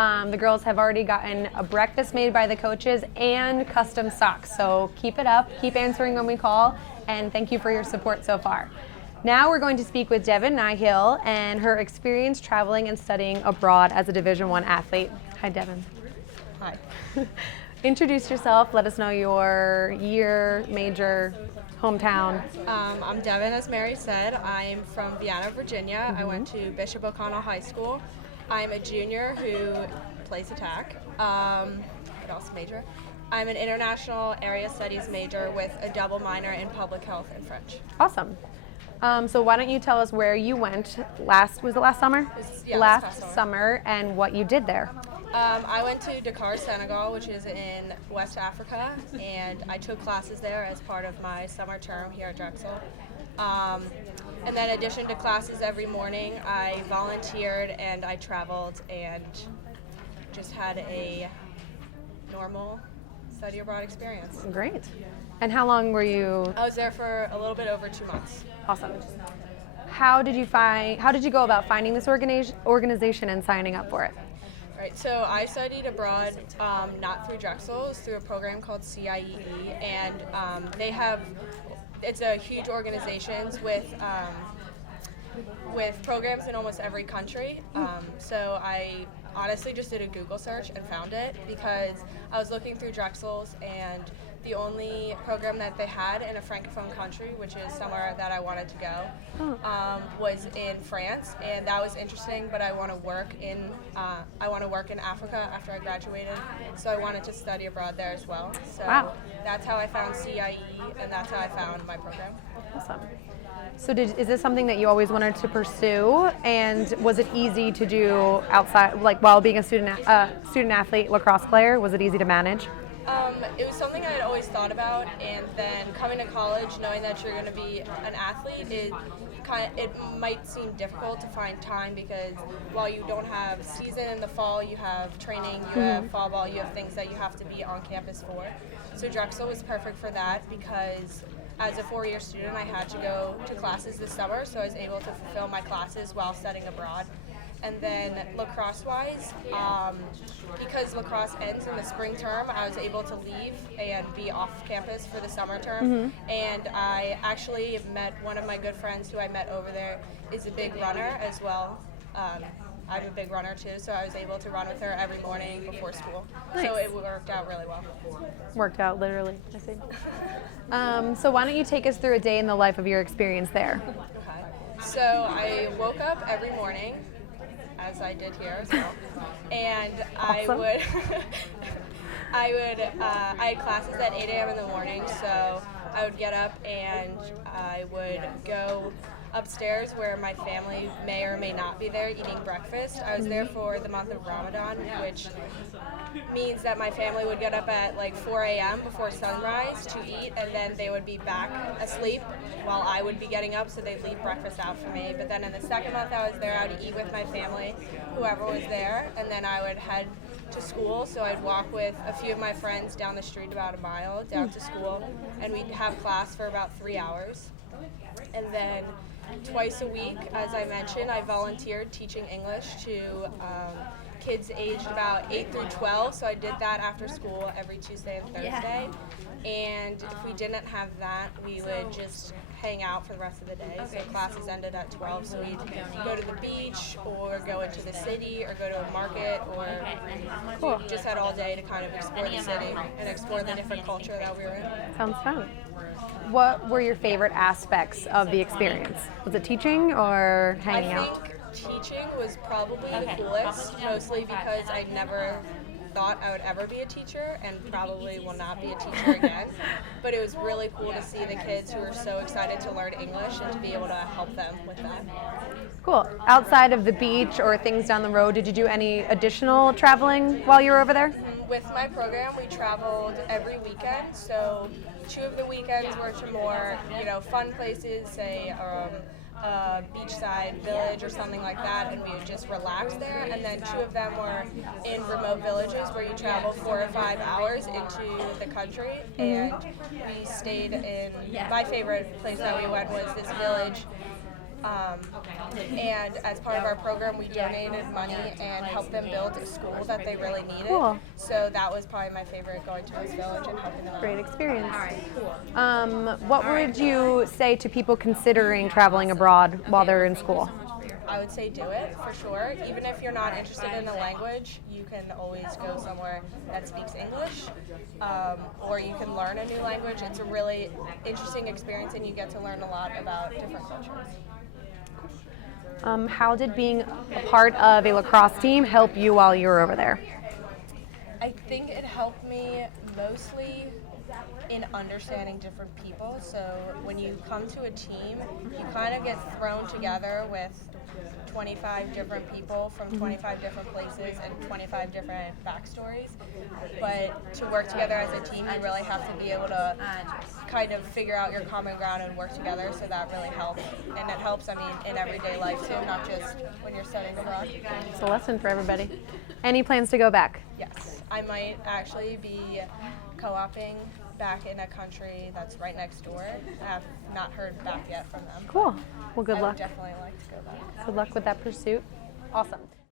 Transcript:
The girls have already gotten a breakfast made by the coaches and custom socks. So keep it up, keep answering when we call, and thank you for your support so far. Now we're going to speak with Devin Nihill and her experience traveling and studying abroad as a Division I athlete. Hi, Devin. Hi. Introduce yourself. Let us know your year, major, hometown. I'm Devin, as Mary said. I'm from Vienna, Virginia. I went to Bishop O'Connell High School. I'm a junior who plays attack. What else major? I'm an international area studies major with a double minor in public health and French. Awesome. So why don't you tell us where you went was it last summer? Yeah, last summer, and what you did there. I went to Dakar, Senegal, which is in West Africa, and I took classes there as part of my summer term here at Drexel. And then in addition to classes every morning, I volunteered and I traveled and just had a normal study abroad experience. Great. And how long were you? I was there for a little bit over 2 months. Awesome. How did you go about finding this organization and signing up for it? Right, so I studied abroad not through Drexel, it was through a program called CIEE, and it's a huge organization with programs in almost every country. So I honestly just did a Google search and found it because I was looking through Drexel's, and the only program that they had in a francophone country, which is somewhere that I wanted to go, was in France, and that was interesting. But I want to work in Africa after I graduated, so I wanted to study abroad there as well. So That's how I found CIE, and that's how I found my program. Awesome. So is this something that you always wanted to pursue, and was it easy to do outside, like while being a student athlete, lacrosse player? Was it easy to manage? It was something I had always thought about, and then coming to college, knowing that you're going to be an athlete, it might seem difficult to find time because while you don't have season in the fall, you have training, you have fall ball, you have things that you have to be on campus for. So Drexel was perfect for that because as a 4-year student, I had to go to classes this summer, so I was able to fulfill my classes while studying abroad. And then lacrosse-wise, because lacrosse ends in the spring term, I was able to leave and be off campus for the summer term. And I actually met one of my good friends who I met over there is a big runner as well. I'm a big runner too, so I was able to run with her every morning before school. Nice. So it worked out really well. Worked out, literally, I see. So why don't you take us through a day in the life of your experience there? Okay. So I woke up every morning, as I did here as well, and Awesome. I had classes at 8 a.m. in the morning, so I would get up and I would go upstairs where my family may or may not be there eating breakfast. I was there for the month of Ramadan, which means that my family would get up at like 4 a.m. before sunrise to eat, and then they would be back asleep while I would be getting up, so they'd leave breakfast out for me. But then in the second month I was there, I would eat with my family, whoever was there, and then I would head to school. So I'd walk with a few of my friends down the street about a mile down to school, and we'd have class for about 3 hours. And then twice a week, as I mentioned, I volunteered teaching English to kids aged about 8 through 12, so I did that after school every Tuesday and Thursday. And if we didn't have that, we would just hang out for the rest of the day. So classes ended at 12, so we'd go to the beach or go into the city or go to a market, or we just had all day to kind of explore the city and explore the different culture that we were in. Sounds fun. What were your favorite aspects of the experience? Was it teaching or hanging out? I think teaching was probably the coolest, mostly because I never thought I would ever be a teacher and probably will not be a teacher again. But it was really cool to see the kids who were so excited to learn English and to be able to help them with that. Cool. Outside of the beach or things down the road, did you do any additional traveling while you were over there? With my program, we traveled every weekend. So 2 of the weekends were to more, fun places, say a beachside village or something like that, and we would just relax there. And then 2 of them were in remote villages where you travel 4 or 5 hours into the country. And we stayed in, my favorite place that we went was this village And as part of our program, we donated money and helped them build a school that they really needed. Cool. So that was probably my favorite, going to West Village and helping them out. Great experience. What would you say to people considering traveling abroad while they're in school? I would say do it for sure. Even if you're not interested in a language, you can always go somewhere that speaks English, or you can learn a new language. It's a really interesting experience, and you get to learn a lot about different cultures. How did being a part of a lacrosse team help you while you were over there? I think it helped me mostly in understanding different people. So when you come to a team, you kind of get thrown together with 25 different people from 25 different places and 25 different backstories. But to work together as a team, you really have to be able to kind of figure out your common ground and work together, so that really helps. And it helps, I mean, in everyday life too, not just when you're studying abroad. It's a lesson for everybody. Any plans to go back? Yes, I might actually be co-oping back in a country that's right next door. I have not heard back yet from them. Cool. Well, good I luck. would definitely like to go back. Good luck with that pursuit. Awesome.